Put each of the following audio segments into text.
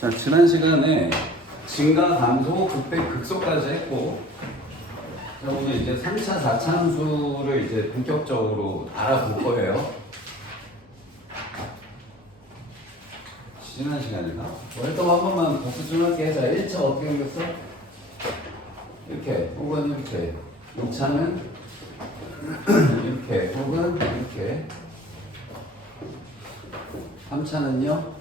자, 지난 시간에 증가, 감소, 극대, 극소까지 했고, 자, 오늘 이제 3차, 4차 함수를 이제 본격적으로 알아볼 거예요. 지난 시간인가? 일단 한 번만 복습 좀 할게. 자, 1차 어떻게 생겼어? 이렇게, 혹은 이렇게. 2차는 이렇게, 혹은 이렇게. 3차는요?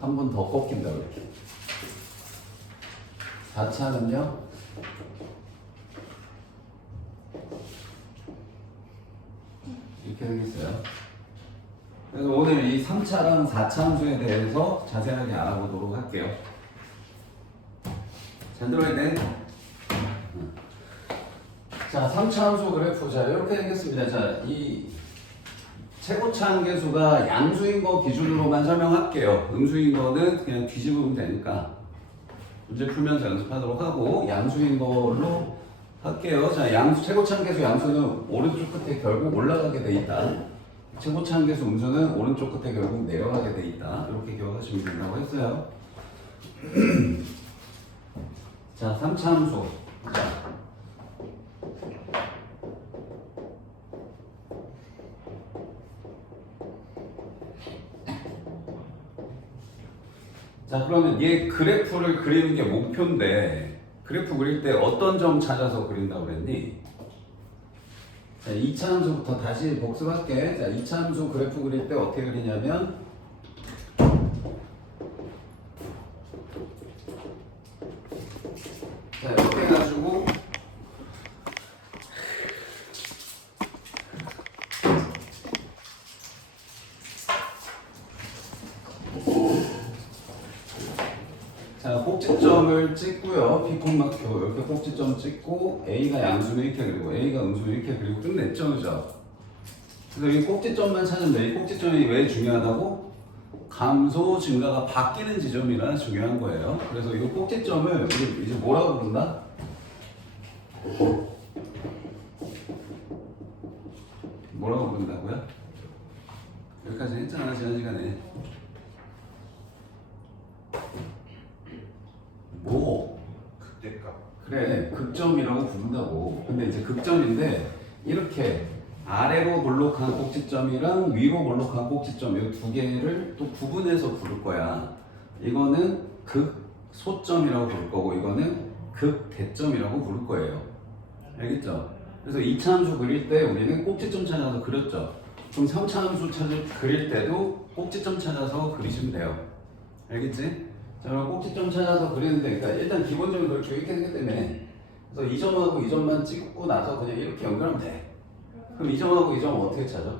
한 번 더 꺾인다 이렇게. 4차는요? 이렇게 생겼어요. 그래서 오늘 이 3차랑 4차 함수에 대해서 자세하게 알아보도록 할게요. 잘 들어야 돼. 자, 3차 함수 그래프. 자, 이렇게 생겼습니다. 자, 이 최고차 함계수가 양수인 거 기준으로만 설명할게요. 음수인 거는 그냥 뒤집으면 되니까 문제 풀면서 연습하도록 하고, 양수인 걸로 할게요. 자, 최고차 함계수 양수는 오른쪽 끝에 결국 올라가게 돼 있다. 최고차 함계수 음수는 오른쪽 끝에 결국 내려가게 돼 있다. 이렇게 기억하시면 된다고 했어요. 자, 3차 함수. 자, 그러면 얘 그래프를 그리는 게 목표인데, 그래프 그릴 때 어떤 점 찾아서 그린다고 그랬니? 자, 2차 함수부터 다시 복습할게. 자, 2차 함수 그래프 그릴 때 어떻게 그리냐면, 자, 이렇게 해가지고 자, 꼭지점을 찍고요. P콤마Q 이렇게 꼭지점 찍고, A가 양수면 이렇게 그리고 A가 음수면 이렇게 그리고 끝냈죠, 그죠? 그래서 이 꼭지점만 찾으면 돼. 이 꼭지점이 왜 중요하다고? 감소, 증가가 바뀌는 지점이라 중요한 거예요. 그래서 이 꼭지점을 이제 뭐라고 부른다? 뭐라고 부른다고요? 여기까지 했잖아, 지난 시간에. 뭐? 극대값. 그래, 극점이라고 부른다고. 근데 이제 극점인데, 이렇게 아래로 볼록한 꼭지점이랑 위로 볼록한 꼭지점 이 두 개를 또 구분해서 부를 거야. 이거는 극소점이라고 부를 거고, 이거는 극대점이라고 부를 거예요. 알겠죠? 그래서 2차 함수 그릴 때 우리는 꼭지점 찾아서 그렸죠. 그럼 3차 함수 그릴 때도 꼭지점 찾아서 그리시면 돼요. 알겠지? 자, 그럼 꼭지점 찾아서 그리는데, 그러니까 일단 기본적으로 그렇게 이렇게 생겼기 때문에, 그래서 이 점하고 이 점만 찍고 나서 그냥 이렇게 연결하면 돼. 그럼 이 점하고 이 점은 어떻게 찾아?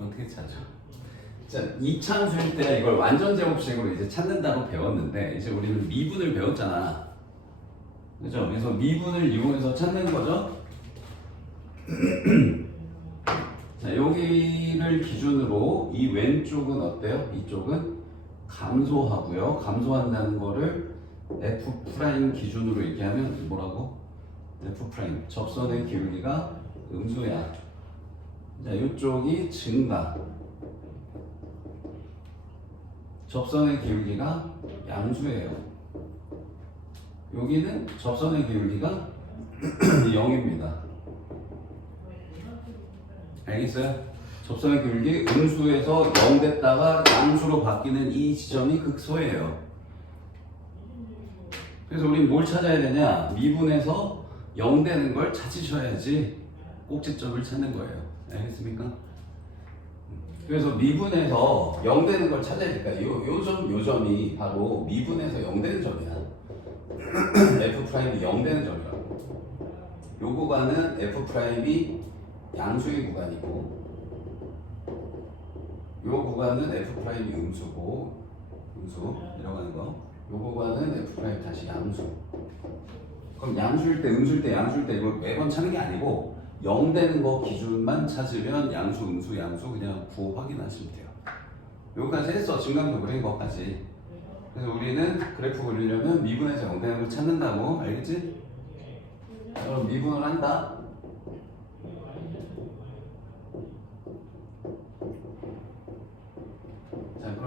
어떻게 찾아? 자, 2차 함수일 때 이걸 완전 제곱식으로 이제 찾는다고 배웠는데, 이제 우리는 미분을 배웠잖아. 그죠? 그래서 미분을 이용해서 찾는 거죠. 자, 여기를 기준으로 이 왼쪽은 어때요? 이쪽은 감소하고요. 감소한다는 거를 F' 기준으로 얘기하면 뭐라고? F' 접선의 기울기가 음수야. 자, 이쪽이 증가. 접선의 기울기가 양수예요. 여기는 접선의 기울기가 0입니다. 알겠어요? 접선의 기울기 음수에서 0 됐다가 양수로 바뀌는 이 지점이 극소예요. 그래서 우린 뭘 찾아야 되냐? 미분에서 0 되는 걸 찾으셔야지 꼭지점을 찾는 거예요. 알겠습니까? 그래서 미분에서 0 되는 걸 찾아야 되니까 요 점이 바로 미분에서 0 되는 점이야. F'이 0 되는 점이라고. 요 구간은 F'이 양수의 구간이고, 요 구간은 F'이 음수고, 음수 이라고 하는 거. 요 구간은 F' 다시 양수. 그럼 양수일 때, 음수일 때, 양수일 때 이걸 매번 찾는 게 아니고 0 되는 거 기준만 찾으면 양수, 음수, 양수 그냥 구호 확인하시면 돼요. 여기까지 했어. 증강도 그린 것까지. 그래서 우리는 그래프 그리려면 미분에서 0 되는 걸 찾는다고. 알겠지? 그럼 미분을 한다.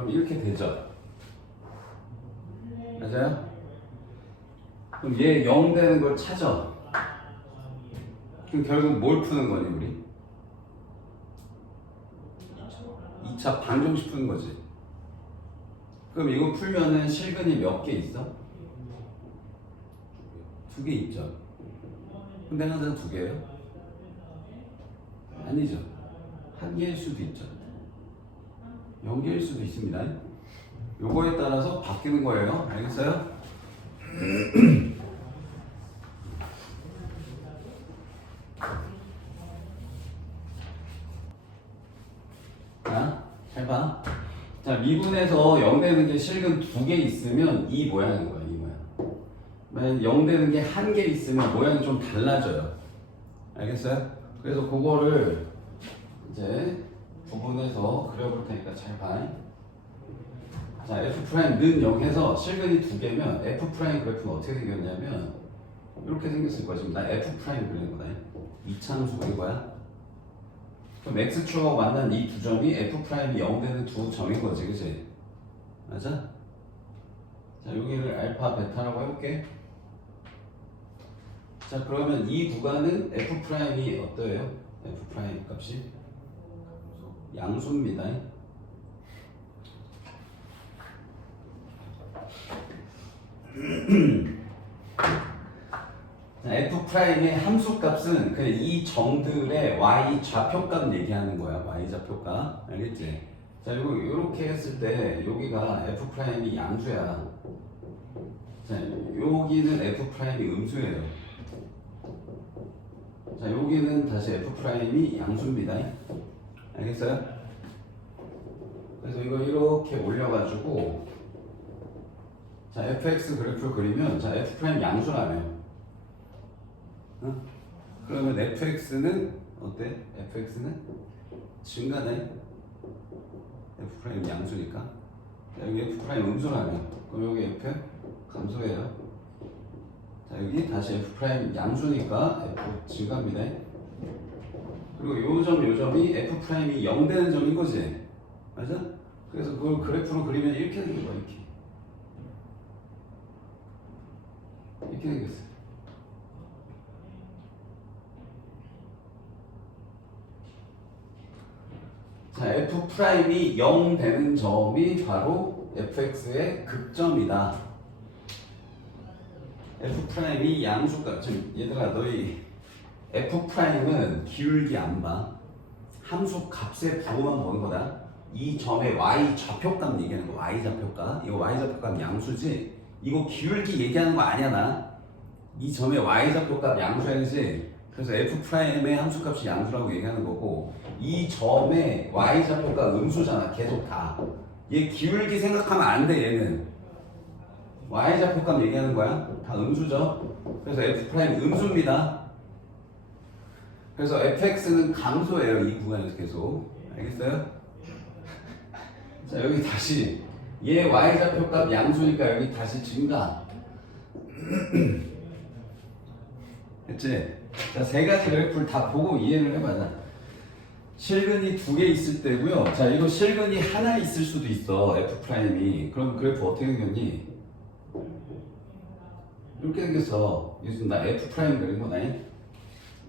그럼 이렇게 되죠. 맞아요? 그럼 얘 0 되는 걸 찾아. 그럼 결국 뭘 푸는 거니 우리? 2차 방정식 푸는 거지. 그럼 이거 풀면은 실근이 몇 개 있어? 2개 있죠. 근데 항상 2개예요? 아니죠. 1개일 수도 있죠. 0개일 수도 있습니다. 요거에 따라서 바뀌는 거예요. 알겠어요? 자, 잘 봐. 자, 미분에서 0 되는 게 실근 2개 있으면 이 모양인 거야, 이 모양. 만약 0 되는 게 1개 있으면 모양이 좀 달라져요. 알겠어요? 그래서 그거를 이제 구분해서 그려볼 테니까 잘 봐. 자, F'는 0 해서 실근이 2개면 F' 그래프는 어떻게 생겼냐면 이렇게 생겼을 거야. 지금 나 F' 그리는 거다. 이차함수 그린 거야. 그럼 X축하고 만난 이 두 점이 F'이 0 되는 두 점인 거지, 그치? 맞아? 자, 여기를 알파, 베타라고 해볼게. 자, 그러면 이 구간은 F'이 어떠해요? F' 값이? 양수입니다. 자, F'의 함수값은 그 이 점들의 y 좌표값 얘기하는 거야. y 좌표값. 알겠지? 자, 요렇게 했을 때 여기가 F'이 양수야. 자, 여기는 F'이 음수예요. 자, 여기는 다시 F'이 양수입니다. 알겠어요? 그래서 이거 이렇게 올려가지고 자, fx 그래프를 그리면 자, F' 양수라며. 어? 그러면 fx는 어때? fx는 증가네. F' 양수니까. 자, 여기 F' 음수라며. 그럼 여기 F 감소해요. 자, 여기 다시 F' 양수니까 F 증가입니다. 그리고 요 점이 F'이 0 되는 점인 거지. 맞아? 그래서 그걸 그래프로 그리면 이렇게 되는 거야, 이렇게. 이렇게 생겼어요. 자, F'이 0 되는 점이 바로 fx의 극점이다. F'이 양수값. 지금 얘들아, 너희 F'은 기울기 안 봐. 함수 값의 부호만 보는 거다. 이 점의 y 좌표값 얘기하는 거. y 좌표값. 이거 y 좌표값 양수지. 이거 기울기 얘기하는 거 아니야, 나. 이 점의 y 좌표값 양수야지. 그래서 F'의 함수값이 양수라고 얘기하는 거고, 이 점의 y 좌표값 음수잖아. 계속 다. 얘 기울기 생각하면 안 돼, 얘는. y 좌표값 얘기하는 거야. 다 음수죠. 그래서 F' 음수입니다. 그래서 fx는 감소예요. 이 구간에서 계속. 알겠어요? 자, 여기 다시 얘 y좌표값 양수니까 여기 다시 증가. 됐지? 자, 세 가지 그래프를 다 보고 이해를 해봐자. 실근이 2개 있을 때고요. 자, 이거 실근이 하나 있을 수도 있어. F'이. 그럼 그래프 어떻게 생겼니? 이렇게 생겼어. 요즘 나 F' 그린 거다.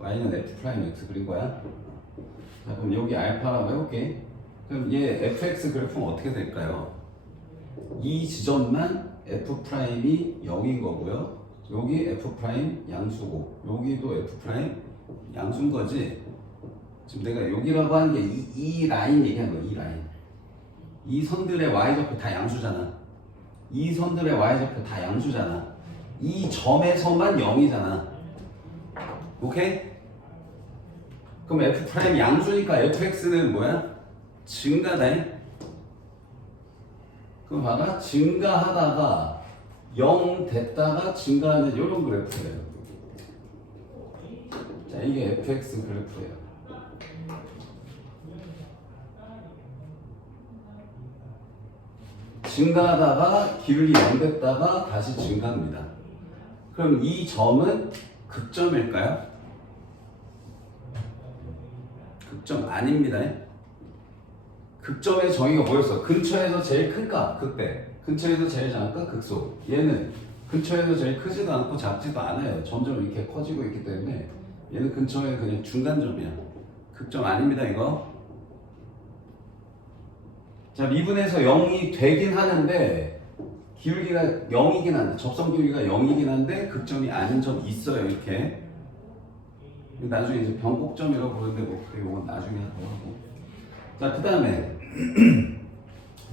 y는 F'X 그린 거야. 자, 그럼 여기 알파라고 해볼게. 그럼 얘 fx 그래프는 어떻게 될까요? 이 지점만 F'이 0인 거고요. 여기 F' 양수고, 여기도 F' 양수인 거지. 지금 내가 여기라고 하는 게 이 라인 얘기하는 거야. 이 라인. 이 선들의 y좌표 다 양수잖아. 이 선들의 y좌표 다 양수잖아. 이 점에서만 0이잖아. 오케이? 그럼 F' 양수니까 fx는 뭐야? 증가다. 그럼 봐라. 증가하다가 0 됐다가 증가하는 이런 그래프예요. 자, 이게 fx 그래프예요. 증가하다가 기울기 0 됐다가 다시 증가합니다. 그럼 이 점은 극점일까요? 극점 아닙니다. 극점의 정의가 뭐였어? 근처에서 제일 큰 값, 극대. 근처에서 제일 작은 값, 극소. 얘는 근처에서 제일 크지도 않고 작지도 않아요. 점점 이렇게 커지고 있기 때문에 얘는 근처에 그냥 중간점이야. 극점 아닙니다, 이거. 자, 미분에서 0이 되긴 하는데 기울기가 0이긴 한데 접선 기울기가 0이긴 한데 극점이 아닌 점이 있어요, 이렇게. 나중에 이제 변곡점이라고 부르는데 뭐 이건 나중에 하고 하고. 자, 그 다음에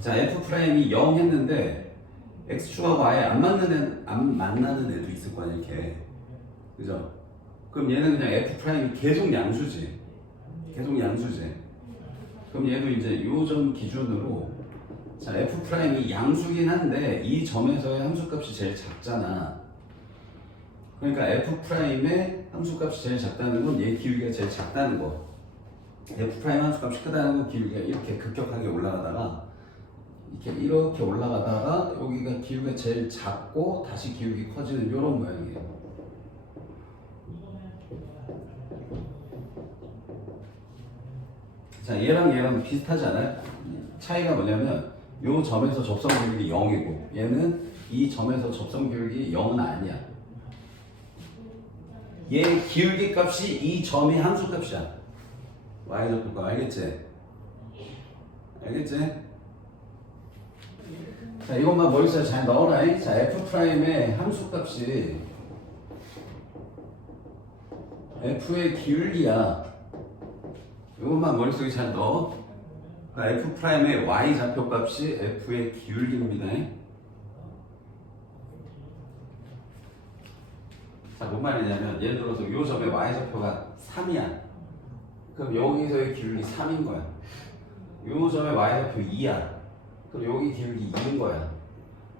자, f 프라임이 0 했는데 x축하고 아예 안 만나는 애도 있을 거 아니야, 이렇게. 그죠? 그럼 얘는 그냥 f 프라임이 계속 양수지. 계속 양수지. 그럼 얘도 이제 요 점 기준으로 자, f 프라임이 양수긴 한데 이 점에서의 함수값이 제일 작잖아. 그러니까 f 프라임의 함수값이 제일 작다는 건 얘 기울기가 제일 작다는 거. f 프라임 함수값이 크다는 건 기울기가 이렇게 급격하게 올라가다가 이렇게 올라가다가 여기가 기울기가 제일 작고 다시 기울기 커지는 이런 모양이에요. 자, 얘랑 비슷하지 않아요? 차이가 뭐냐면 요 점에서 접선 기울기 0이고 얘는 이 점에서 접선 기울기 0은 아니야. 얘 기울기 값이 이 점이 함수 값이야. y좌표 알겠지? 알겠지? 자, 이것만 머릿속에 잘 넣어라. 자, f'의 함수 값이 f의 기울기야. 이것만 머릿속에 잘 넣어. f'의 y좌표 값이 f의 기울기입니다. 자, 뭔 말이냐면 예를 들어서 이 점의 y좌표가 3이야. 그럼 여기서의 기울기 3인 거야. 이 점의 y좌표 2야. 그럼 여기 기울기 2인 거야.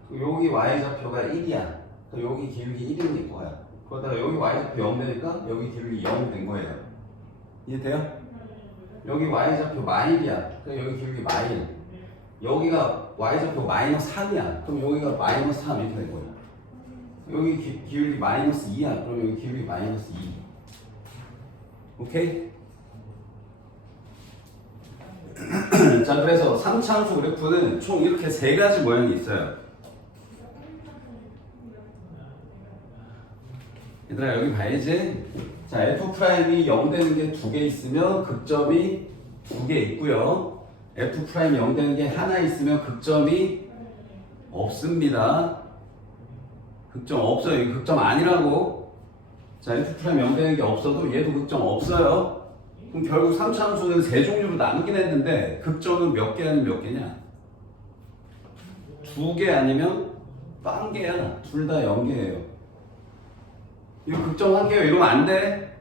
그럼 여기 y좌표가 1이야. 그럼 여기 기울기 1인 거야. 그러다가 여기 y좌표 0 되니까 여기 기울기 0이 된 거예요. 이해돼요? 여기 y좌표 마일이야. 그럼 여기 기울기 마일. 여기가 y좌표 마이너스 3이야. 그럼 여기가 마이너스 3 이렇게 된 거야. 여기 기울기 마이너스 2야. 그럼 여기 기울기 마이너스 2. 오케이? 자, 그래서 3차함수 그래프는 총 이렇게 세 가지 모양이 있어요. 얘들아, 여기 봐야지. 자, f'이 0 되는 게 두 개 있으면 극점이 두 개 있고요. f'이 0 되는 게 하나 있으면 극점이 없습니다. 극점 없어요. 이거 극점 아니라고. 자, f' 0 되는 게 없어도 얘도 극점 없어요. 그럼 결국 3차 함수는 세 종류로 나누긴 했는데 극점은 몇 개 아니면 몇 개냐? 두 개 아니면 빵 개야. 둘 다 0개예요. 이거 극점 한 개요. 이러면 안 돼.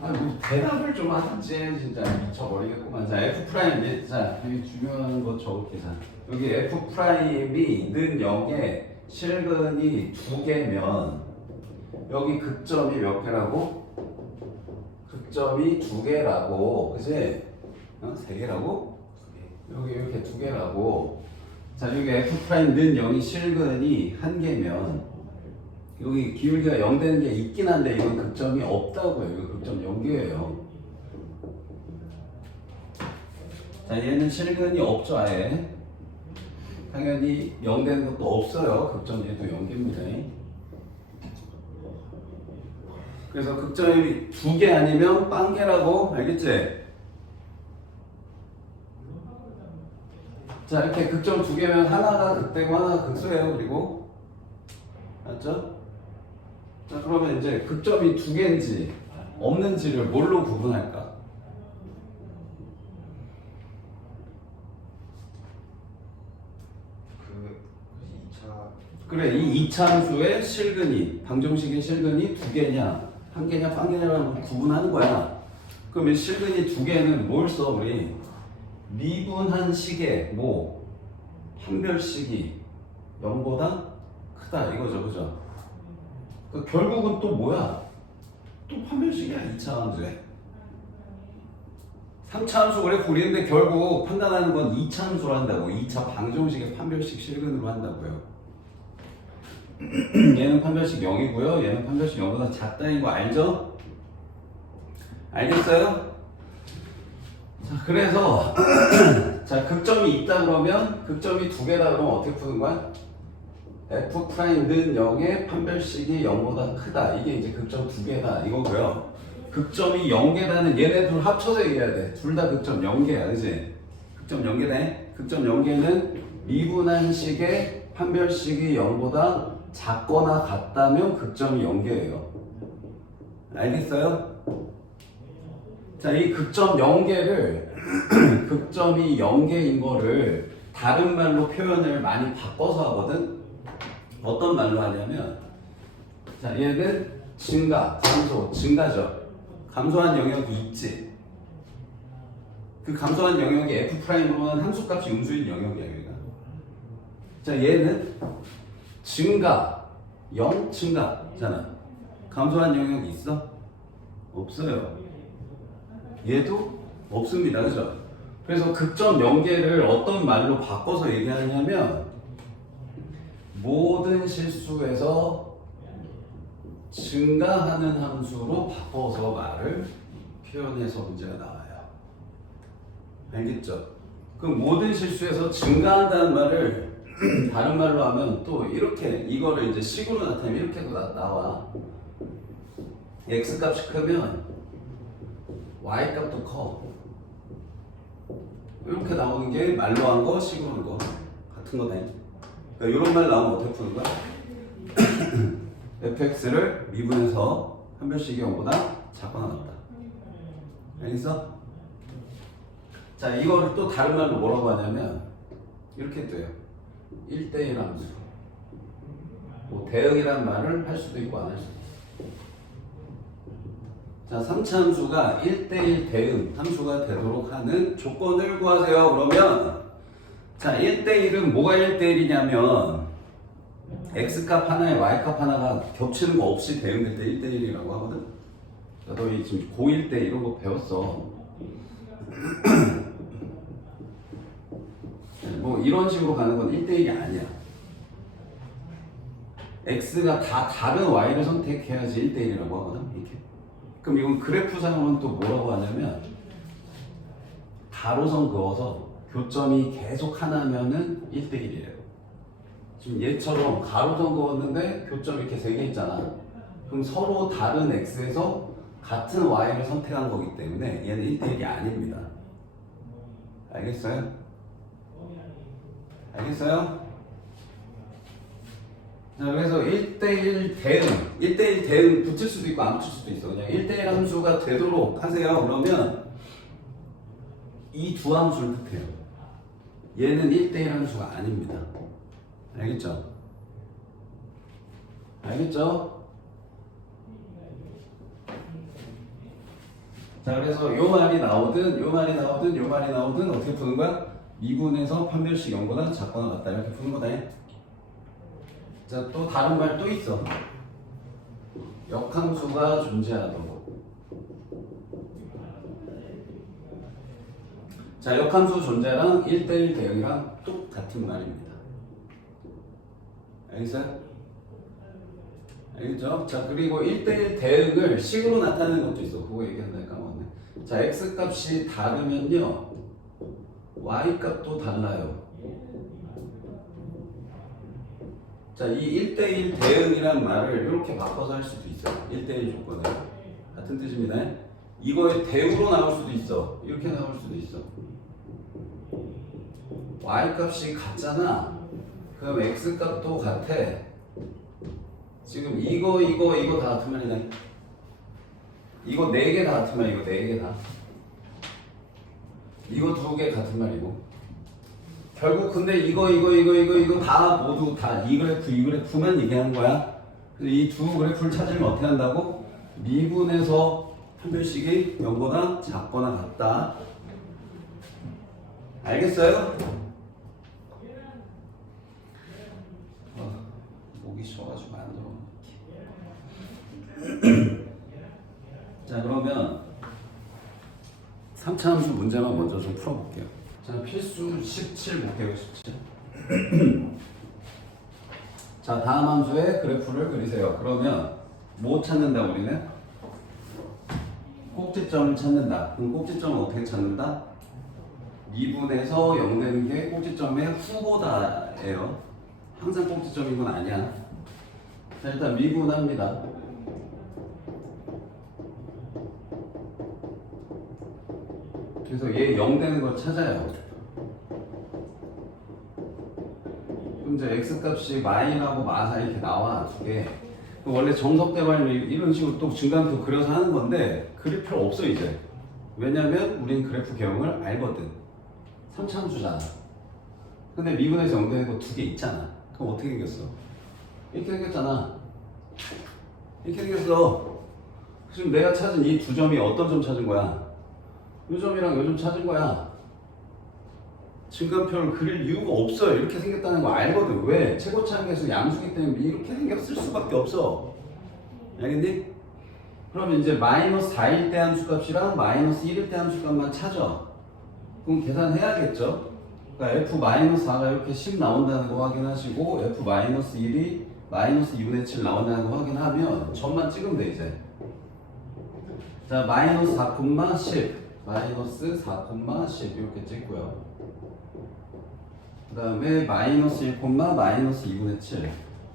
아, 뭐 대답을 좀 하든지. 진짜 미쳐버리겠구만. 자, f'. 자, 여기 중요한 거 적을게. 자, 여기 f'이 는 0에 실근이 두 개면 여기 극점이 몇 개라고? 극점이 두 개라고. 그치? 세 개라고? 여기 이렇게 두 개라고. 자, 여기 f'는 0이 실근이 한 개면 여기 기울기가 0 되는 게 있긴 한데 이건 극점이 없다고요. 이거 극점 0개예요. 자, 얘는 실근이 없죠, 아예. 당연히 0 되는 것도 없어요. 극점 얘도 0개입니다. 그래서 극점이 두 개 아니면 빵개라고. 알겠지? 자, 이렇게 극점 두 개면 하나가 극대고 하나가 극소예요. 그리고 맞죠? 자, 그러면 이제 극점이 두 개인지 없는지를 뭘로 구분할까? 그래, 이 2차 함수의 실근이, 방정식의 실근이 두 개냐, 한 개냐, 빵개냐라고 구분하는 거야. 그러면 실근이 두 개는 뭘 써, 우리? 미분한 식의 뭐, 판별식이 0보다 크다, 이거죠, 그죠? 그러니까 결국은 또 뭐야? 또 판별식이야, 2차 함수에. 3차 함수 그래프 그리는데 결국 판단하는 건 2차 함수로 한다고. 2차 방정식의 판별식 실근으로 한다고요. 얘는 판별식 0이고요. 얘는 판별식 0보다 작다인 거 알죠? 알겠어요? 자, 그래서 자, 극점이 있다 그러면 극점이 두 개다 그러면 어떻게 푸는 거야? F'는 0의 판별식이 0보다 크다. 이게 이제 극점 두 개다 이거고요. 극점이 0개다는 얘네 둘 합쳐서 얘기해야 돼. 둘 다 극점 0개야, 그지? 극점 0개네. 극점 0개는 미분한 식의 판별식이 0보다 작거나 같다면 극점이 0개예요. 알겠어요? 자, 이 극점 0개를 극점이 0개인 거를 다른 말로 표현을 많이 바꿔서 하거든. 어떤 말로 하냐면, 자, 얘는 증가, 감소, 증가죠. 감소한 영역이 있지. 그 감소한 영역이 F'으로는 함수값이 음수인 영역이야, 여기가. 자, 얘는 증가, 0 증가잖아. 감소한 영역이 있어? 없어요. 얘도 없습니다, 그죠? 그래서 극점 0개를 어떤 말로 바꿔서 얘기하냐면, 모든 실수에서 증가하는 함수로 바꿔서 말을 표현해서 문제가 나와요. 알겠죠? 그 모든 실수에서 증가한다는 말을 다른 말로 하면 또 이렇게 이거를 이제 식으로 나타내면 이렇게도 나와. x 값이 크면 y 값도 커. 이렇게 나오는 게 말로 한 거, 식으로 한 거 같은 거네. 그러니까 이런 말 나오면 어떻게 푸는 거야? fx를 미분해서 판별식이 0보다 작거나 같다. 알겠어? 자, 이거를 또 다른 말로 뭐라고 하냐면 이렇게 돼요. 1대1 함수. 뭐 대응이란 말을 할 수도 있고 안 할 수도 있어. 자, 3차 함수가 1대1 대응 함수가 되도록 하는 조건을 구하세요. 그러면 자, 1대1은 뭐가 1대1이냐면 x값 하나에 y값 하나가 겹치는 거 없이 대응될 때 1대1이라고 하거든. 너희 지금 고1 때 이런 거 배웠어. 뭐 이런 식으로 가는 건 1대1이 아니야. x가 다 다른 y를 선택해야지 1대1이라고 하거든. 이렇게. 그럼 이건 그래프상으로는 또 뭐라고 하냐면 가로선 그어서 교점이 계속 하나면은 1대1이래요. 지금 얘처럼 가로선 그었는데 교점이 이렇게 3개 있잖아. 그럼 서로 다른 x에서 같은 y를 선택한 거기 때문에 얘는 1대1이 아닙니다. 알겠어요? 알겠어요? 자, 그래서 1대1 대응, 1대1 대응 붙일 수도 있고 안 붙일 수도 있어. 그냥 1대1 함수가 되도록 하세요. 그러면 이 두 함수를 뜻해요. 얘는 1대1 함수가 아닙니다. 알겠죠? 알겠죠? 자, 그래서 요 말이 나오든 요 말이 나오든 요 말이 나오든 어떻게 푸는 거야? 미분에서 판별식 0보다 작거나 같다 이렇게 푸는 거다. 자, 또 다른 말 또 있어. 역함수가 존재하도록. 자, 역함수 존재랑 1대1 대응이랑 똑같은 말입니다. 알겠어요? 알겠죠? 자, 그리고 1대1 대응을 식으로 나타내는 것도 있어. 그거 얘기한다니까 까먹었네. 자, x값이 다르면요 y값도 달라요. 자, 이 1대1 대응이란 말을 이렇게 바꿔서 할 수도 있어요. 1대1 조건을. 같은 뜻입니다. 이거의 대우로 나올 수도 있어. 이렇게 나올 수도 있어. y값이 같잖아. 그럼 x값도 같아. 지금 이거 다 같은 말이네. 이거 4개 다 같은 말이고 4개 다. 이거 2개 같은 말이고. 결국 근데 이거 다 모두 다 이 그래프만 얘기하는 거야. 그래서 이 두 그래프를 찾으면 어떻게 한다고? 미분에서 판별식이 0보다 작거나 같다. 알겠어요? 목이 쉬어가지고 안 들어. 자, 그러면 3차 함수 문제만 먼저 좀 풀어볼게요. 자, 필수 17 볼게요. 17. 자, 다음 함수의 그래프를 그리세요. 그러면 뭐 찾는다 우리는? 꼭지점을 찾는다. 그럼 꼭지점은 어떻게 찾는다? 미분에서 0 되는 게 꼭지점의 후보다예요. 항상 꼭지점인 건 아니야. 자, 일단 미분합니다. 그래서 얘 0 되는 걸 찾아요. 그럼 이제 x값이 마이너하고 마사 이렇게 나와 두 개. 원래 정석대로 하면 이런 식으로 또 중간표 그려서 하는 건데 그릴 필요 없어 이제. 왜냐면 우린 그래프 개형을 알거든. 3차함수잖아. 근데 미분에서 0 되는 거 두 개 있잖아. 그럼 어떻게 생겼어? 이렇게 생겼잖아. 이렇게 생겼어. 지금 내가 찾은 이 두 점이 어떤 점 찾은 거야? 이 점이랑 이 점 찾은 거야. 증간표를 그릴 이유가 없어요. 이렇게 생겼다는 거 알거든. 왜? 최고차항계수 양수기 때문에 이렇게 생겼을 수밖에 없어. 알겠니? 그러면 이제 마이너스 4일 때 함수값이랑 마이너스 1일 때 함수값만 찾아. 그럼 계산해야겠죠? 그러니까 f-4가 이렇게 10 나온다는 거 확인하시고 f-1이 마이너스 2분의 7 나온다는 거 확인하면 점만 찍으면 돼 이제. 자, 마이너스 4,10 마이너스 4,10 이렇게 찍고요. 그 다음에 마이너스 1, 마이너스 2분의 7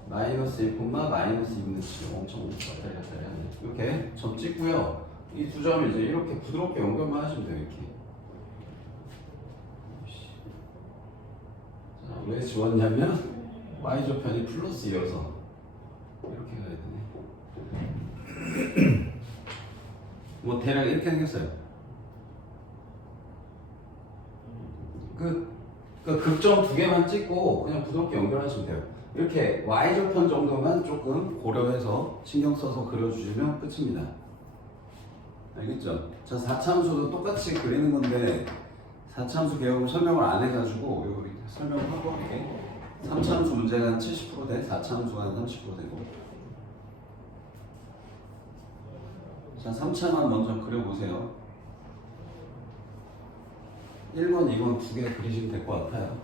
마이너스 1, 마이너스 2분의 7 엄청 왔다리 갔다리 하네. 이렇게 점 찍고요. 이 두 점을 이제 이렇게 부드럽게 연결만 하시면 돼요. 이렇게. 자, 왜 지웠냐면 y좌편이 플러스이어서 이렇게 가야 되네. 뭐 대략 이렇게 생겼어요. 그러니까 극점 두 개만 찍고 그냥 부드럽게 연결하시면 돼요. 이렇게 y좌편 정도만 조금 고려해서 신경 써서 그려주시면 끝입니다. 알겠죠? 자, 4차함수도 똑같이 그리는 건데 4차함수 개혁을 설명을 안 해가지고 여기 설명을 하고 할게. 3차함수 문제가 한 70% 돼, 4차함수가 한 30% 되고. 자, 3차만 먼저 그려보세요. 1번, 2번 두 개 그리시면 될 것 같아요.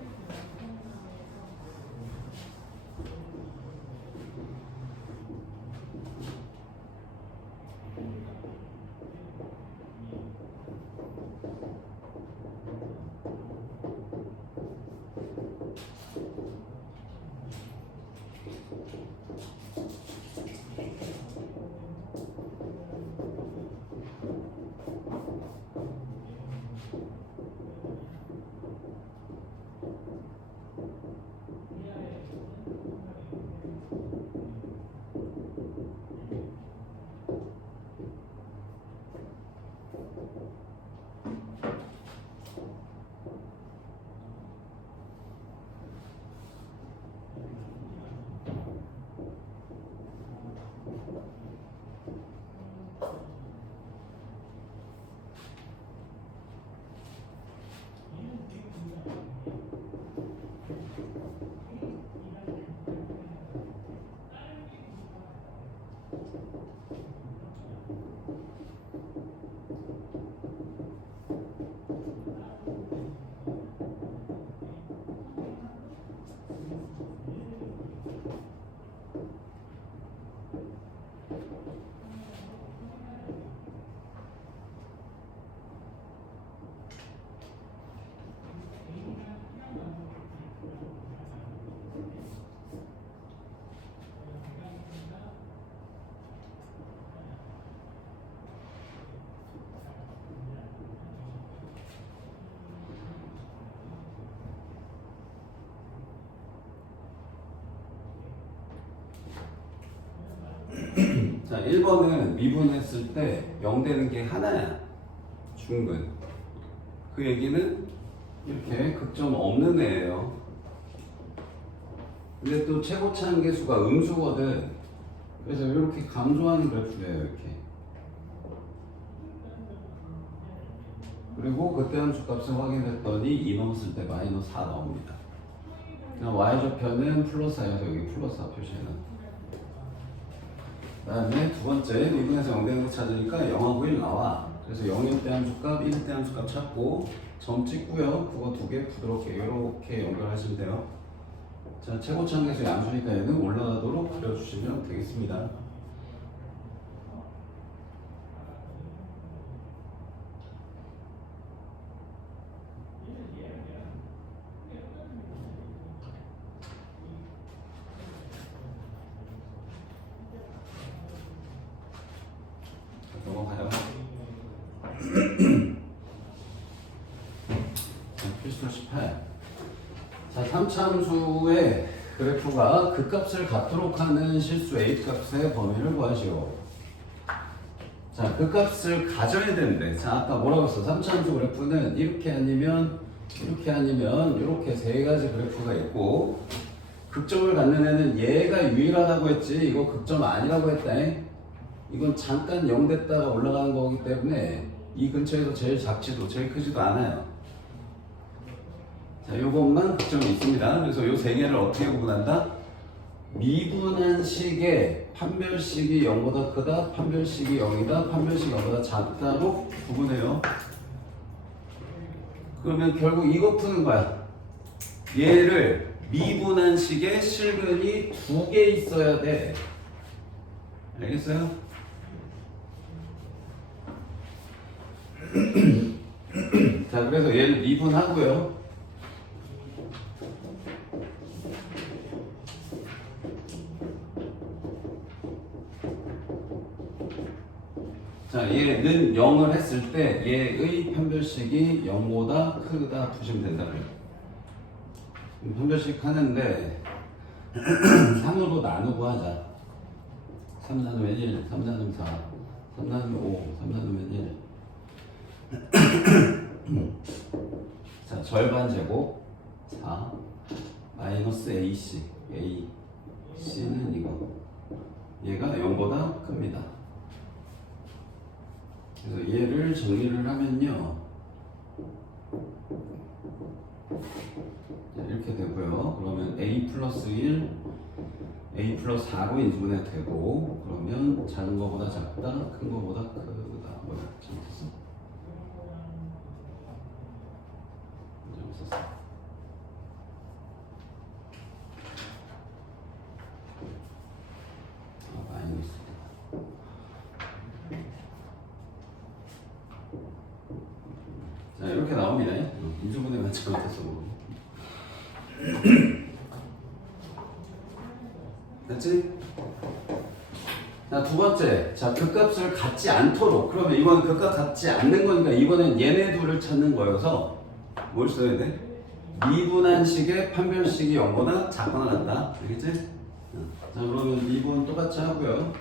자, 1번은 미분했을 때 0 되는 게 하나야. 중근. 그 얘기는 이렇게 극점 없는 애예요. 근데 또 최고차항계수가 음수거든. 그래서 이렇게 강조하는 그래프예요. 이렇게. 그리고 그때 함수값을 확인했더니 2 넣었을 때 마이너스 4 나옵니다. 그냥 y좌편은 플러스 4여서 여기 플러스 4 표시해놨. 그 다음에 두 번째 미분에서 0 되는 거 찾으니까 0하고 1 나와. 그래서 0일 때 함수값, 1일 때 함수값 찾고 점 찍고요. 그거 두 개 부드럽게 이렇게 연결하시면 돼요. 자, 최고차항계수 양수니까 얘는 올라가도록 그려주시면 되겠습니다. 필수 18. 자, 3차함수의 그래프가 극값을 갖도록 하는 실수 A값의 범위를 구하시오. 자, 극값을 가져야 되는데, 자, 아까 뭐라고 했어? 3차함수 그래프는 이렇게 아니면 이렇게 세 가지 그래프가 있고, 극점을 갖는 애는 얘가 유일하다고 했지, 이거 극점 아니라고 했다. 이건 잠깐 0 됐다가 올라가는 거기 때문에 이 근처에서 제일 작지도 제일 크지도 않아요. 자, 요것만 극점이 있습니다. 그래서 요 세 개를 어떻게 구분한다? 미분한 식의 판별식이 0보다 크다, 판별식이 0이다, 판별식이 0보다 작다로 구분해요. 그러면 결국 이거 푸는 거야. 얘를 미분한 식의 실근이 2개 있어야 돼. 알겠어요? 자, 그래서 얘를 미분하고요. 자, 얘는 0을 했을 때 얘의 판별식이 0보다 크다 푸시면 된다 그래요. 판별식 하는데 3으로 나누고 하자. 3 나누면 1, 3 나누면 4, 3 나누면 5, 3 나누면 1. 자, 절반 제곱 4 마이너스 AC. AC는 이거. 얘가 0보다 큽니다. 그래서 얘를 정리를 하면요. 이렇게 되고요. 그러면 A 플러스 1, A 플러스 4로 인수분해 되고, 그러면 작은 거보다 작다, 큰 거보다 크다. 뭐야, 잘못했어? 잘못했어. 마이너스. 자, 이렇게 나옵니다. 인수분해만 잘못했어. 됐지? 자, 두 번째. 자, 극값을 갖지 않도록. 그러면 이건 극값 갖지 않는 거니까 이번엔 얘네 둘을 찾는 거여서 뭘 써야 돼? 미분한 식의 판별식이 0보다 작거나 같다. 알겠지? 자, 그러면 미분 똑같이 하고요.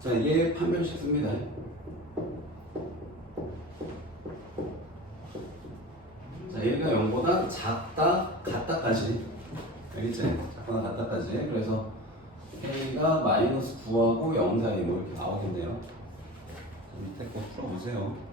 자, 얘 판별식 씁니다. 자, 얘가 0보다 작다, 같다까지. 알겠지? 작거나 같다까지. 그래서 K가 마이너스 9하고 0 사이 뭐 이렇게 나오겠네요. 밑에 거 풀어보세요.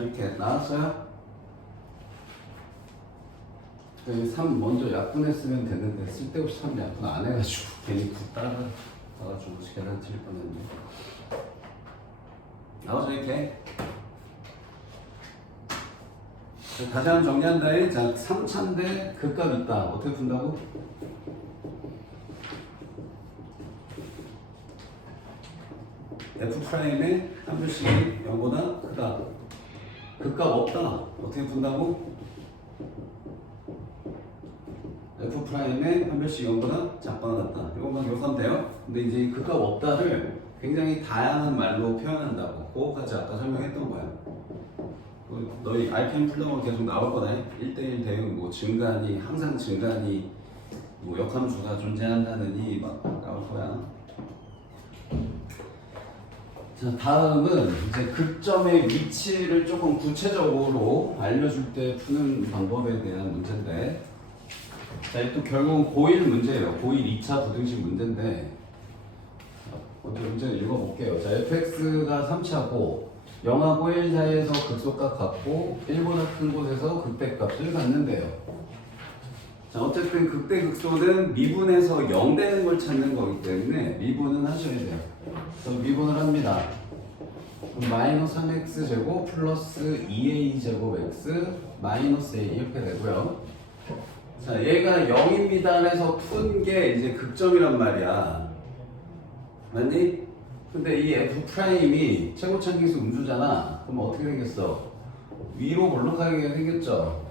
이렇게 나왔어요? 3 먼저 약분했으면 되는데 쓸데없이 3 약분 안 해가지고 괜히 9 따라가가지고 계산 틀릴 뻔했네. 나오죠 이렇게? 다시 한번 정리한다. 자, 3차인데 그 값 있다. 어떻게 푼다고? F'의 한 표씩이 0보다 크다. 그 값 없다. 어떻게 푼다고? F'의 한 표씩 0보다 작거나 같다. 이것만 기억하면 돼요. 근데 이제 그 값 없다를 굉장히 다양한 말로 표현한다고. 그거까지 아까 설명했던 거야. 너희 RPM 풀다 계속 나올 거다. 1대1 대응, 뭐 증가니, 항상 증가니, 뭐 역함수가 존재한다느니 막 나올 거야. 자, 다음은 이제 극점의 위치를 조금 구체적으로 알려줄 때 푸는 방법에 대한 문제인데, 자, 또 결국은 고1 문제예요. 고1 2차 부등식 문제인데, 어떻게 문제를 읽어볼게요. 자, fx가 3차고 0하고 1 사이에서 극소값 같고 1보다 큰 곳에서 극대값을 갖는데요. 자, 어쨌든 극대극소는 미분에서 0 되는 걸 찾는 거기 때문에 미분은 하셔야 돼요. 그래서 미분을 합니다. 마이너스 3x 제곱 플러스 2a 제곱 x 마이너스 a 이렇게 되고요. 자, 얘가 0입니다 해서 푼 게 이제 극점이란 말이야. 맞니? 근데 이 F'이 최고차기수 음수잖아. 그럼 어떻게 생겼어? 위로 볼록하게 생겼죠?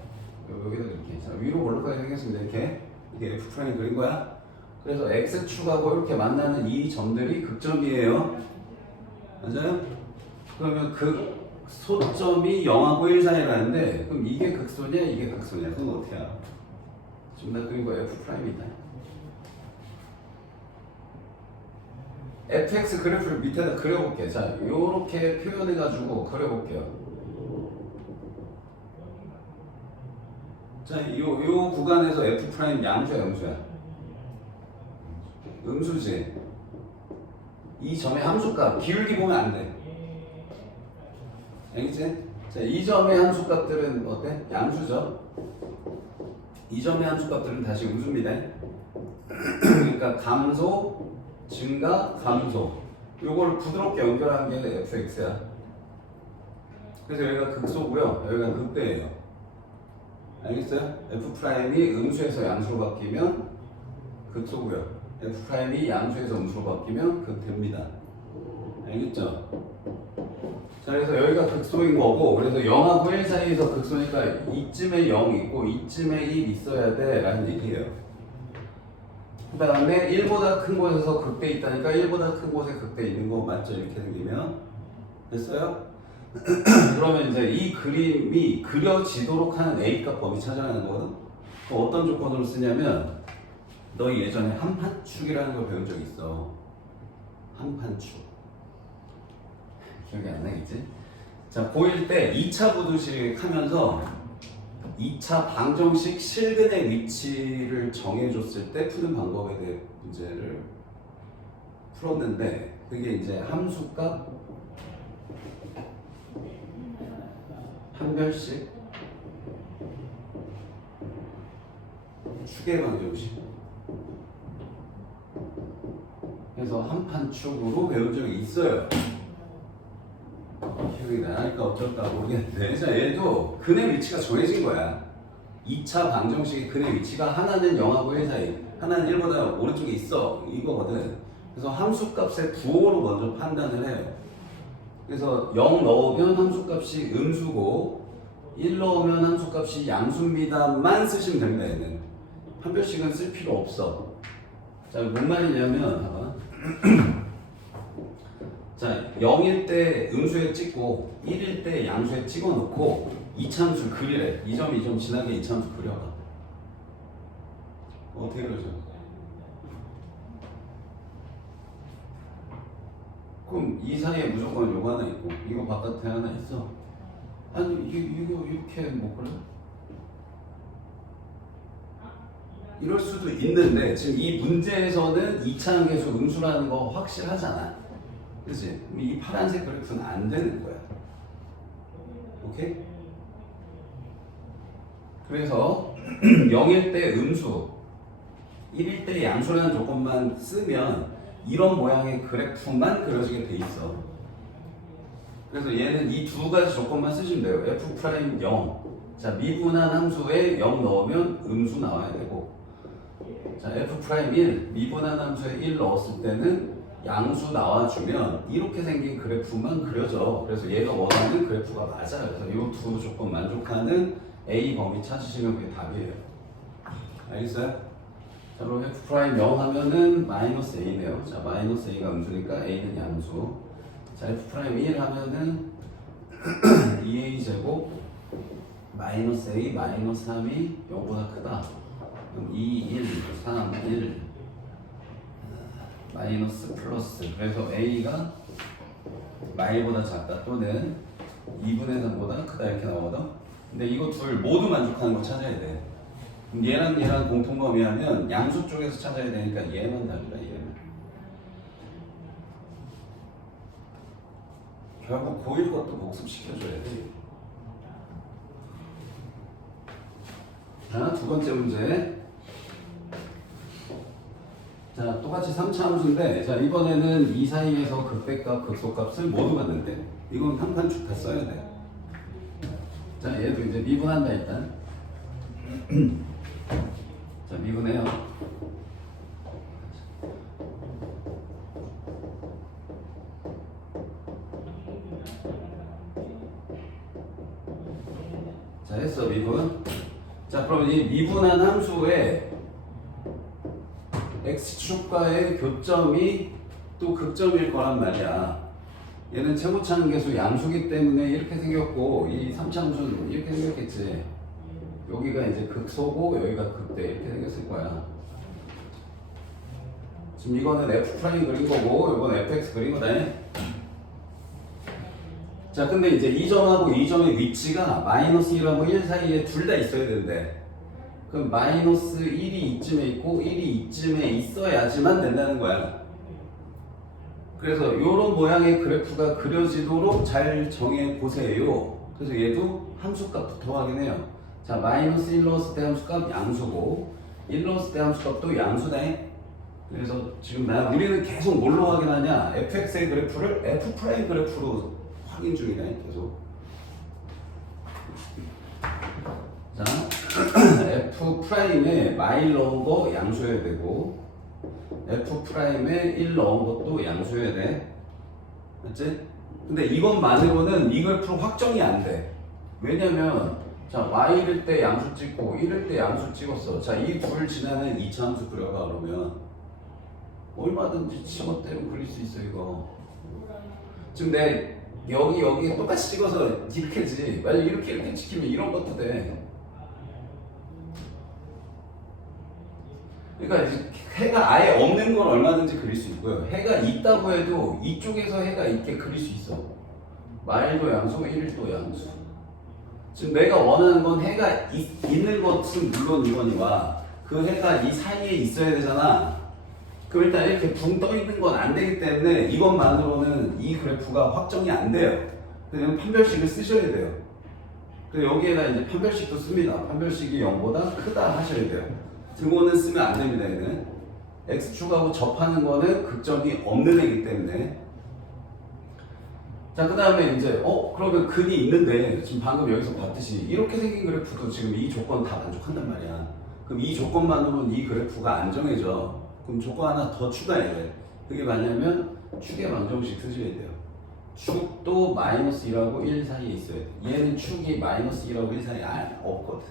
여기다 이렇게. 자, 위로 볼록하게 생겼습니다. 이게 F' 그린 거야. 그래서 X축하고 이렇게 만나는 이 점들이 극점이에요. 맞아요? 그러면 소점이 0하고 1 사이라는데, 그럼 이게 극소냐, 이게 극소냐? 그건 어떻게 알아? 지금 나 그린 거 F'이다. fx 그래프를 밑에다 그려볼게요. 자, 요렇게 표현해가지고 그려볼게요. 자, 요 구간에서 f' 양수야, 음수야? 음수지. 이 점의 함수값, 기울기 보면 안 돼. 알겠지? 자, 이 점의 함수값들은 어때? 양수죠? 이 점의 함수값들은 다시 음수입니다. 그러니까 감소, 증가, 감소. 요걸 부드럽게 연결한 게 fx야. 그래서 여기가 극소고요. 여기가 극대예요. 알겠어요? f'이 음수에서 양수로 바뀌면 극소고요. f'이 양수에서 음수로 바뀌면 극대입니다. 알겠죠? 자, 그래서 여기가 극소인 거고, 그래서 0하고 1 사이에서 극소니까 이쯤에 0 있고 이쯤에 1 있어야 돼 라는 얘기예요. 그 다음에 1보다 큰 곳에서 극대 있다니까 1보다 큰 곳에 극대 있는 거 맞죠? 이렇게 생기면 됐어요? 그러면 이제 이 그림이 그려지도록 하는 A값 범위 찾아가는 거거든. 어떤 조건으로 쓰냐면 너희 예전에 한판축이라는 걸 배운 적 있어. 한판축 기억이 안 나겠지? 자, 고1 때 2차 부등식 하면서 2차 방정식 실근의 위치를 정해줬을 때 푸는 방법에 대해 문제를 풀었는데, 그게 이제 함수값 한 별씩 축의 방정식 그래서 한판축으로 배운 적이 있어요. 기억이 나니까 어쩔까 모르겠는데, 자, 얘도 근의 위치가 정해진 거야. 2차 방정식의 근의 위치가 하나는 0하고 1 사이, 하나는 1보다 오른쪽에 있어, 이거거든. 그래서 함수값의 부호로 먼저 판단을 해요. 그래서 0 넣으면 함수값이 음수고 1 넣으면 함수값이 양수입니다만 쓰시면 됩니다. 얘는 한 별씩은 쓸 필요 없어. 자, 뭔 말이냐면 봐봐. 자, 0일 때 음수에 찍고 1일 때 양수에 찍어 놓고 이차함수 그리래. 이 점이 좀 지나게 이차함수 그려봐. 어떻게 그려져? 그럼 이 사이에 무조건 요거 하나 있고 이거 바깥에 하나 있어. 아니 이거 이렇게 못 그려? 이럴 수도 있는데 지금 이 문제에서는 이차함계수 음수라는 거 확실하잖아. 그치? 이 파란색 그래프는 안 되는 거야. 오케이? 그래서 0일 때 음수, 1일 때 양수라는 조건만 쓰면 이런 모양의 그래프만 그려지게 돼 있어. 그래서 얘는 이 두 가지 조건만 쓰시면 돼요. f' 0. 자, 미분한 함수에 0 넣으면 음수 나와야 되고, 자, f'1 미분한 함수에 1 넣었을 때는 양수 나와주면 이렇게 생긴 그래프만 그려져. 그래서 얘가 원하는 그래프가 맞아요. 그래서 이 두 조건 만족하는 A 범위 찾으시면 그게 답이에요. 알겠어요? 자, 그럼 f'0 하면은 마이너스 A네요. 자, 마이너스 A가 음수니까 A는 양수. 자, f'1 하면은 2A 제곱 마이너스 A 마이너스 3이 0보다 크다. 그럼 2, 1, 3, 1 마이너스 플러스. 그래서 A가 마이보다 작다 또는 2분의 3보다 크다 이렇게 나오거든. 근데 이거 둘 모두 만족하는 거 찾아야 돼. 그럼 얘랑 얘랑 공통범위하면 양수 쪽에서 찾아야 되니까 얘만 답이다. 얘는. 결국 고1 것도 복습시켜줘야 돼. 자, 두 번째 문제. 자, 똑같이 3차 함수인데, 자, 이번에는 이 사이에서 극대값, 극소값을 모두 받는데, 이건 한 칸 쭉 다 써야 돼. 자, 얘도 이제 미분한다, 일단. 자, 미분해요. 자, 했어, 미분. 자, 그럼 이 미분한 함수에 x축과의 교점이 또 극점일 거란 말이야. 얘는 최고차항계수 양수기 때문에 이렇게 생겼고, 이 3차 함수는 이렇게 생겼겠지. 여기가 이제 극소고 여기가 극대 이렇게 생겼을 거야. 지금 이거는 f' 그린 거고 이건 fx 그린 거다. 자, 근데 이제 이 점하고 이 점의 위치가 마이너스 1하고 1 사이에 둘 다 있어야 되는데, 그럼 마이너스 1이 이쯤에 있고 1이 이쯤에 있어야지만 된다는 거야. 그래서 이런 모양의 그래프가 그려지도록 잘 정해 보세요. 그래서 얘도 함수값부터 확인해요. 자, 마이너스 1 넣었을 때 함수값 양수고 1 넣었을 때 함수값도 양수네. 그래서 지금 우리는 계속 뭘로 확인하냐? fx의 그래프를 f' 그래프로 확인 중이네. 계속. 자, f'에 마일 넣은 거 양수해야 되고 f'에 1 넣은 것도 양수해야 돼. 맞지? 근데 이것만으로는 이 그래프로 확정이 안 돼. 왜냐면 자, y일 때 양수 찍고 1일 때 양수 찍었어. 자, 이 둘 지나는 2차 함수 그려가. 그러면 얼마든지 치멋대로 그릴 수 있어. 이거 지금 내 여기에 똑같이 찍어서 이렇게지. 만약 이렇게 찍히면 이런 것도 돼. 그러니까 해가 아예 없는 건 얼마든지 그릴 수 있고요. 해가 있다고 해도 이쪽에서 해가 있게 그릴 수 있어. 마일도 양수, 1일도 양수. 지금 내가 원하는 건 해가 있는 것은 물론 이거니와 그 해가 이 사이에 있어야 되잖아. 그럼 일단 이렇게 붕 떠 있는 건 안 되기 때문에 이것만으로는 이 그래프가 확정이 안 돼요. 그냥 판별식을 쓰셔야 돼요. 그래서 여기에다 이제 판별식도 씁니다. 판별식이 0보다 크다 하셔야 돼요. 등호는 쓰면 안 됩니다. 얘는 x축하고 접하는 거는 극점이 없는 애기 때문에. 자, 그 다음에 이제 그러면 근이 있는데 지금 방금 여기서 봤듯이 이렇게 생긴 그래프도 지금 이 조건 다 만족한단 말이야. 그럼 이 조건만으로는 이 그래프가 안 정해져. 그럼 조건 하나 더 추가해야 돼. 그게 뭐냐면 축의 방정식 쓰셔야 돼요. 축도 마이너스 1하고 1 사이에 있어야 돼. 얘는 축이 마이너스 1하고 1 사이에 없거든.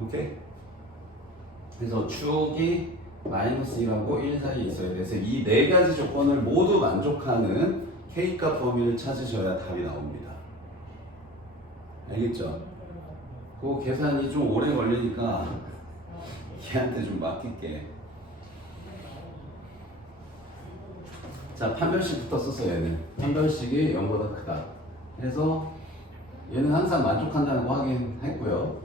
오케이? 그래서 축이 마이너스 1하고 1 사이에 있어야 돼. 그래서 이 네 가지 조건을 모두 만족하는 K값 범위를 찾으셔야 답이 나옵니다. 알겠죠? 그 계산이 좀 오래 걸리니까 걔한테 좀 맡길게. 자, 판별식부터 썼어. 얘는 판별식이 0보다 크다. 그래서 얘는 항상 만족한다는 거 확인했고요.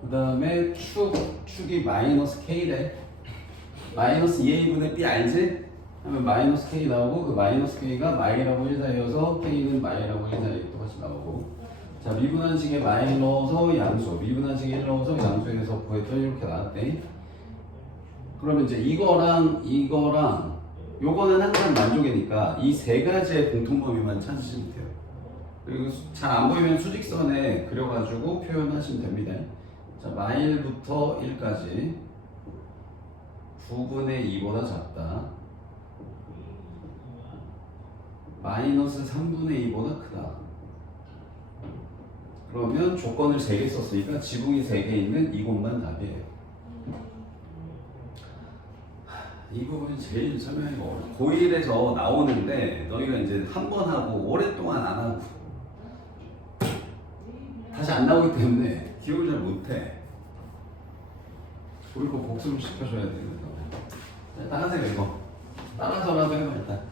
그 다음에 축이 마이너스 K래. 마이너스 2A분의 B 알지? 하면 마이너스 K 나오고 그 마이너스 K가 마이라고 1 사이여서 K는 마이라고 1 사이 똑같이 나오고, 자, 미분한식에 많이 넣어서 양수, 미분한식에 1 넣어서 양수에서 구했더니 이렇게 나왔대. 그러면 이제 이거랑 요거는 항상 만족이니까 이 세 가지의 공통범위만 찾으시면 돼요. 그리고 잘 안 보이면 수직선에 그려가지고 표현하시면 됩니다. 자, 마일부터 1까지 9분의 2보다 작다. 마이너스 3분의 2보다 크다. 그러면 조건을 3개 썼으니까 지붕이 3개 있는 이곳만 답이에요. 이 부분이 제일 설명이 어려워. 고1에서 나오는데 너희가 이제 한 번 하고 오랫동안 안 하고 다시 안 나오기 때문에 기억을 잘 못해. 우리 거 복습을 시켜줘야 되거든. 자, 따라하세요 이거. 따라서라도 해봐 일단.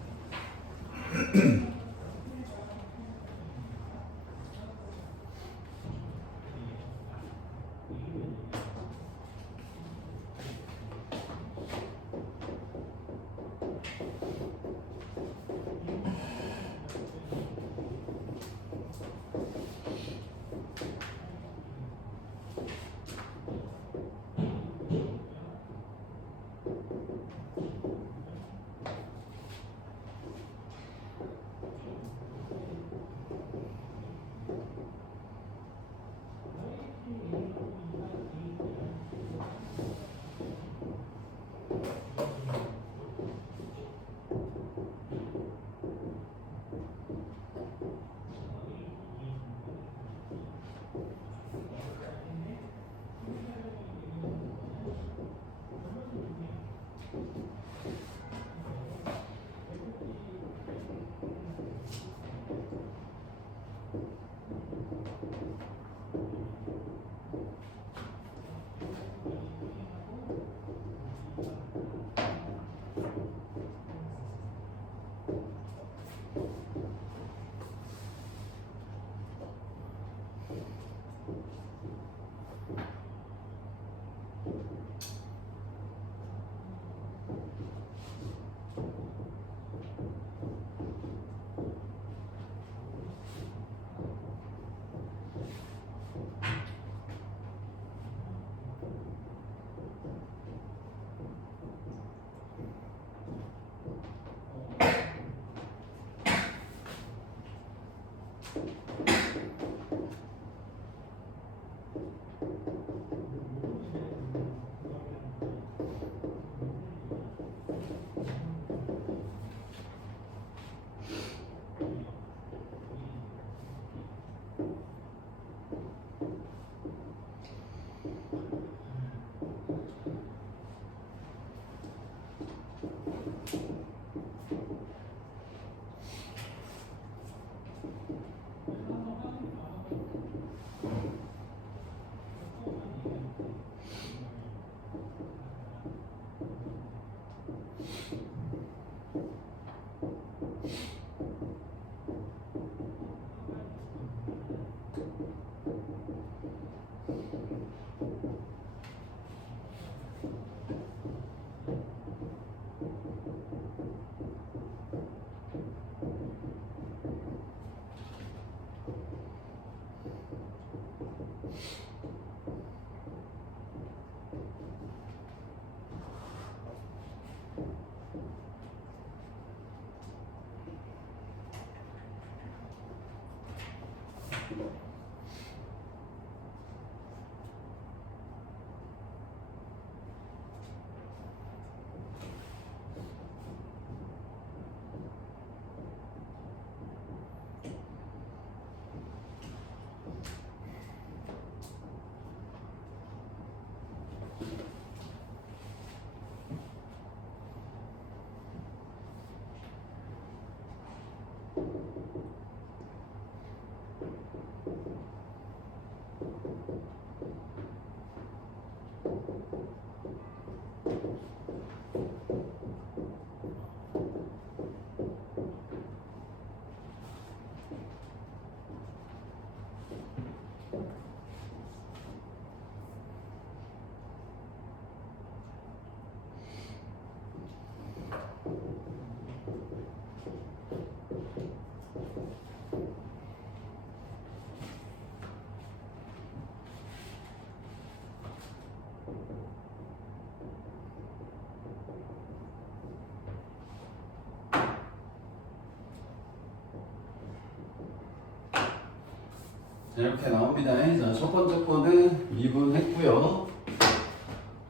자, 이렇게 나옵니다. 자, 첫 번째 거는 미분했고요.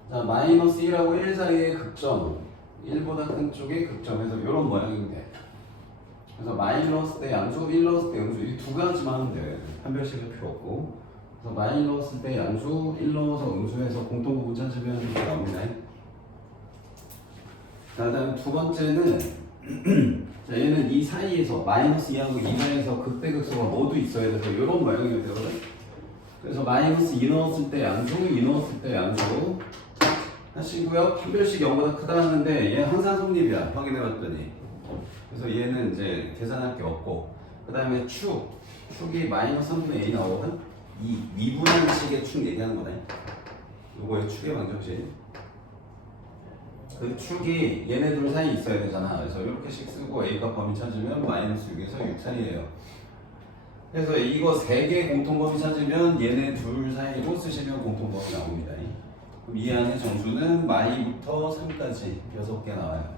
자, 마이너스 1하고 1 사이의 극점, 1보다 큰 쪽의 극점에서 이런 모양인데, 그래서 마이너스 대 양수, 1 넣었을 때 음수 이 두 가지만 하면 돼. 판별식 할 필요 없고. 그래서 마이너스 대 양수, 1 넣어서 음수에서 공통부분 찾으면 이렇게 나옵니다. 자, 그다음 두 번째는 자, 얘는 이 사이에서 마이너스 2하고 2 사이에서 극대극소가 모두 있어야 돼서 이런 모양이 되거든. 그래서 마이너스 2 넣었을 때 양수, 2 넣었을 때 양수 하시고요. 판별식 0보다 크다 하는데 얘 항상 성립이야. 확인해 봤더니. 그래서 얘는 이제 계산할 게 없고, 그 다음에 축이 마이너스 3분의 a 나오거든. 이 미분한 식의 축 얘기하는 거네. 요거의 축의 방정식. 그 축이 얘네 둘 사이 있어야 되잖아. 그래서 이렇게씩 쓰고 a값 범위 찾으면 마이너스 6에서 6 사이에요. 그래서 이거 3개 공통범위 찾으면 얘네 둘 사이로 쓰시면 공통범위 나옵니다. 그럼 이 안에 정수는 마이부터 3까지 6개 나와요.